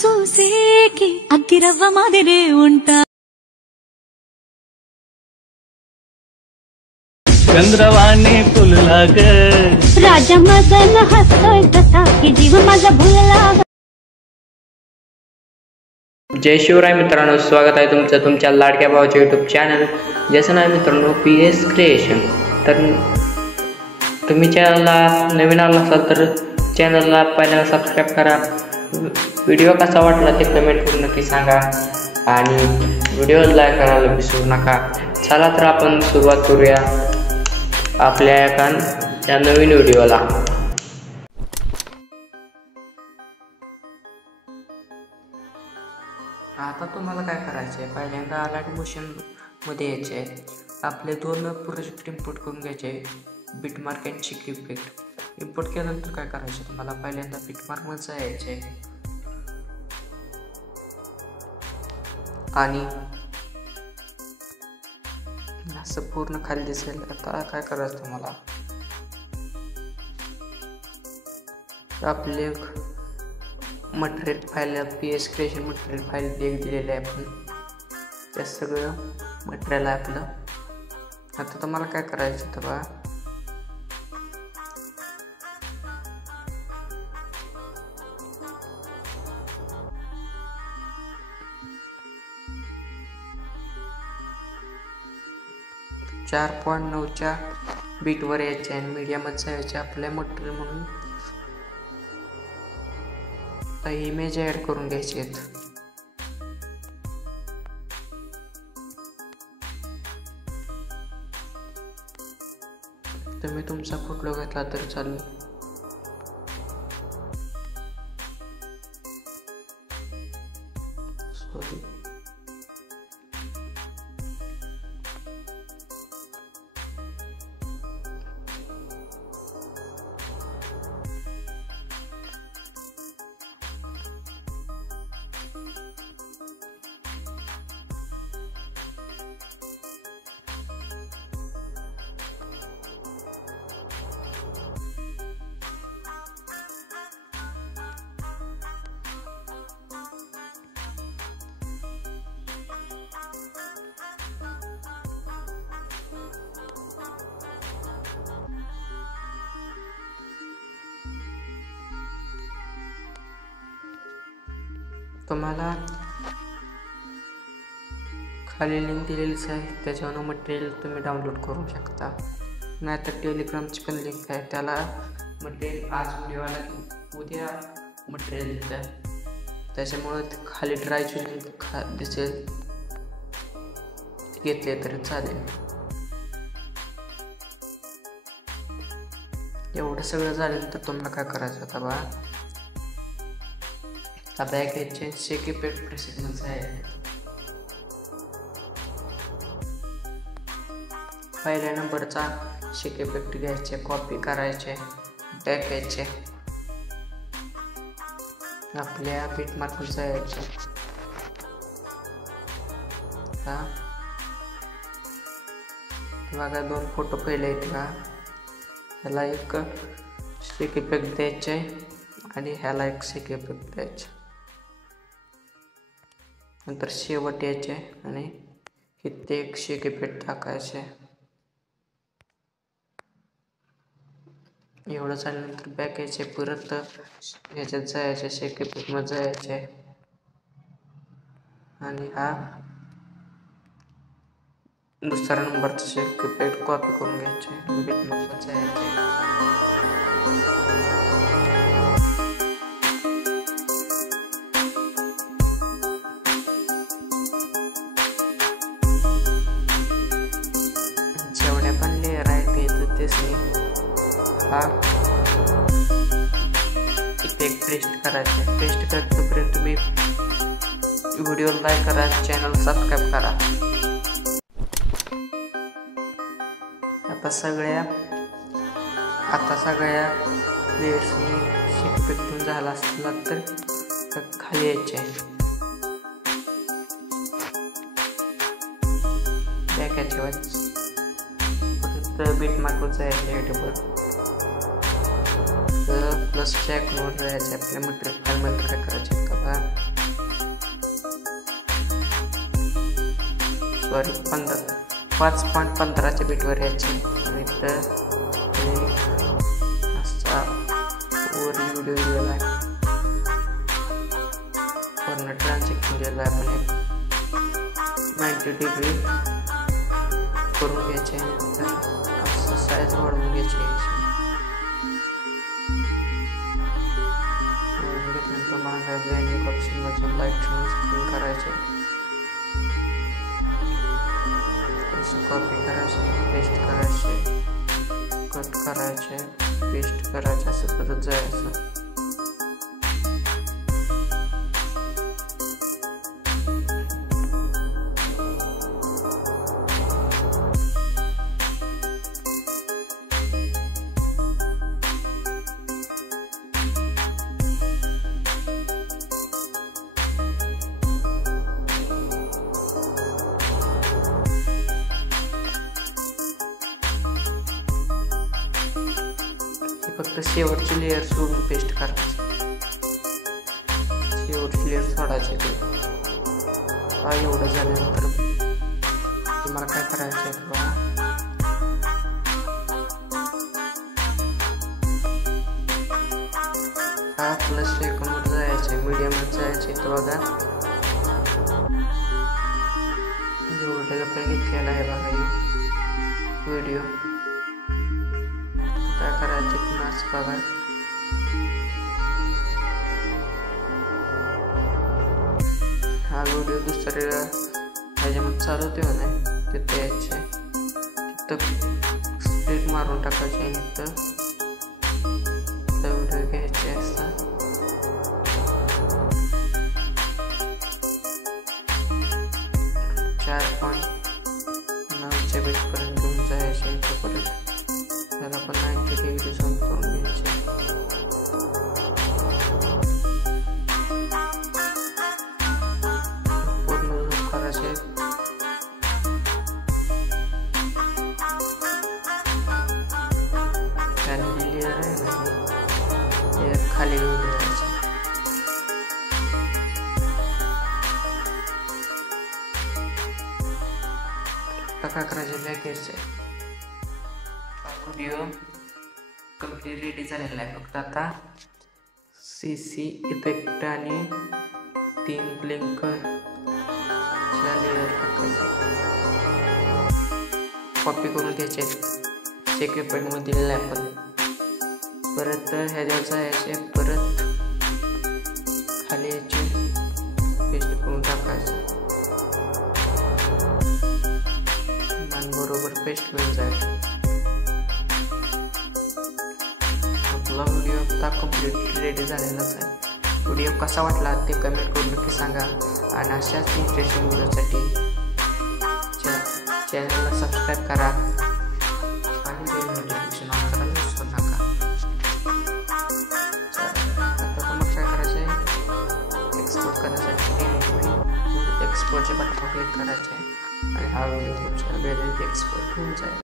చూసేకి అగ్గిరవ్వ మాదిరే ఉంటా चंद्रवाणी फुललाग राजा मदन हसतोय तसा की जीव माझा भुलला। जय शिवराय मित्रांनो, स्वागत आहे तुमचं तुमच्या लाडक्या भावाच्या यूट्यूब चॅनल ज्याचं नाव मित्रांनो PS क्रिएशन। तर तुम्ही चॅनलला नवीन आला असाल तर चॅनलला पहिल्यांदा सबस्क्राईब करा। व्हिडिओ कसा वाटला ते कमेंट करून नक्की सांगा आणि व्हिडिओ लाईक करायला विसरू नका। चला तर आपण सुरुवात करूया आपल्या एका नवीन व्हिडिओला। आता तुम्हाला काय करायचं आहे, पहिल्यांदा अलर्ट मोशनमध्ये यायचे आहे। आपले दोन प्रोजेक्ट इम्पोर्ट करून घ्यायचे, bitmark and chick effect. Import केल्यानंतर काय करायचं, तुम्हाला पहिल्यांदा बिटमार्कमध्ये यायचे आणि असं पूर्ण खाली दिसेल। आता काय करायचं, तुम्हाला आपले material file PS creation material file दिलेली आहे आपण, त्या सगळं मटेरियल आहे आपलं। आता तुम्हाला काय करायचं तर बघा, चार 4.9च्या बीटवर यायचे आणि मीडियामध्ये जायचे आपल्या मटेरियल म्हणून इमेज ॲड करून घ्यायचे आहेत। तुम्ही तुमचा फोटो घेतला तर चालेल। सॉरी, तुम्हाला खाली लिंक दिलेलीच आहे, त्याच्यावर मटेरियल तुम्ही डाउनलोड करू शकता। नाहीतर टेलिग्रामची पण लिंक आहे, त्याला मटेरियल आज व्हिडिओला उद्या मटेरियल देतं, त्याच्यामुळे खाली ड्राईव्हची लिंक दिसेल, घेतले तरी चालेल। एवढं सगळं झाल्यानंतर तुम्हाला काय करायचं, आता बघा बॅक घ्यायचे, शेक इफेक्ट प्रेसेटमध्ये आहे, पहिल्या नंबरचा शेक इफेक्ट घ्यायचे, कॉपी करायचे, बॅक घ्यायचे, आपल्या बिटमार्कवर जायचे। बघा दोन फोटो पहिले आहेत का, ह्याला एक शेक इफेक्ट द्यायचे आणि ह्याला एक शेक इफेक्ट द्यायचे, नंतर शेवट यायचे आणि इथे एक शेक इफेक्ट टाकायचे। एवढं झाल्यानंतर बॅक यायचे, परत याच्यात जायचे, शेक इफेक्टमध्ये जायचे आणि हा दुसरा नंबरचा शेक इफेक्ट कॉपी करून घ्यायचे, बिटमार्कमध्ये जायचे। जेवढ्या पण लेअर आहेत ते हा इफेक्ट पेस्ट करायचे। पेस्ट करतोपर्यंत तुम्ही व्हिडिओ लाईक करा, चॅनल सबस्क्राईब करा। आता सगळ्या लेअर्सनी शेक इफेक्ट झाला असला तर खाली यायचे, बॅक यायचे, परत बिटमार्कवर जायचे, युट्यूबवर प्लस चेक नोट जायचे, आपल्या मटेरियल फाईलमध्ये काय करायचे का सॉरी 5.15च्या बीटवर यायचे आणि तर असा वर व्हिडिओ दिलेला आहे. पूर्ण ट्रान्झॅक्शन दिलेला आहे. आपण 90 डिग्री करून घ्यायचे. नंतर असं साईज वाढवून घ्यायची. घेतल्यानंतर मला जॉईनिंग ऑप्शनमधून लाईट स्क्रीन करायचे. कॉपी करायचे, पेस्ट करायचे, कट करायचे, पेस्ट करायचे, असं करत जायचं. फक्त शेवटची लेअर सोडून पेस्ट करायची. शेवटची लेअर सोडायची. एवढं झाल्यानंतर तुम्हाला काय करायचं आहे बघा. प्लस सेकंडवर जायचे, मीडियमवर जायचे. तर बघा एवढं आपण घेतलेला आहे बघा व्हिडिओ. काय करायचे पुन्हा बघा. हा व्हिडिओ दुसऱ्या ह्याच्यामध्ये चालू होते नाही तिथे यायचे. तिथं स्प्लिट मारून टाकायचे आणि तिथं व्हिडिओ घ्यायचे असतात. .9च्या बीटपर्यंत घेऊन जायचे. परत त्याला पण 90 डिग्री झूम करून घ्यायचे. पूर्ण झूम करायचे. खाली लेअर आहे ना, लेअर खाली घेऊन जायचे. काय करायचे बॅकेचे व्हिडिओ कम्प्लीट रेडी झालेला आहे. फक्त आता CC इफेक्ट आणि 3 ब्लिंक लेअर टाकायचे. कॉपी करून घ्यायचे. सेकंड पॉईंटमध्ये दिलेला आहे आपण. परत ह्याच्यावर जायचे. परत खाली याचे पेस्ट करून टाकायचे. बरोबर पेस्ट होऊन जाईल. आपला व्हिडिओ आता कम्प्लीट रेडी झालेलाच आहे. व्हिडिओ कसा वाटला ते कमेंट करून नक्की सांगा. आणि अशाच इंटरेस्टिंग व्हिडिओसाठी चॅनलला सबस्क्राईब करा आणि बेल नोटिफिकेशन ऑन करायला विसरू नका. आता तुम्हाला काय करायचं आहे, एक्सपोर्ट करण्यासाठी एक्सपोर्टचे बटन क्लिक करायचे आणि हा व्हिडिओ तुमच्या गॅलरीत एक्सपोर्ट होऊन जाईल.